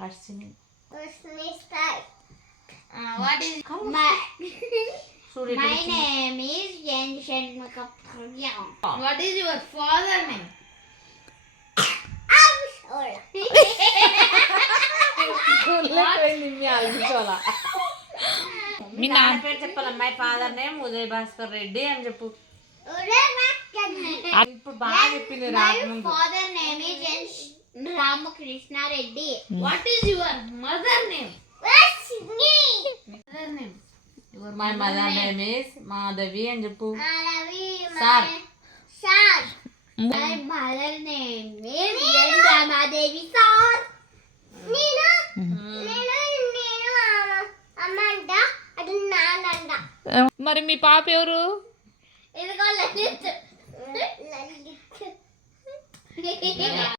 Harshini. What is my name is Jen Mukapurya. What is your father name? మీ నాన్న పేరు చెప్పాలి. My father name Uday భాస్కర్ రెడ్డి అని చెప్పు. ఇప్పుడు బాగా చెప్పింది రాకముందు. Father name is Ramakrishna Reddy. What is your mother name? Mother name my mother name is Madhavi అని చెప్పు. Sir sir my mother name is Ramadevi సార్. నేను అమ్మంట అది నానంట. మరి మీ పాప ఎవరు? ఇదిగో లలిత్.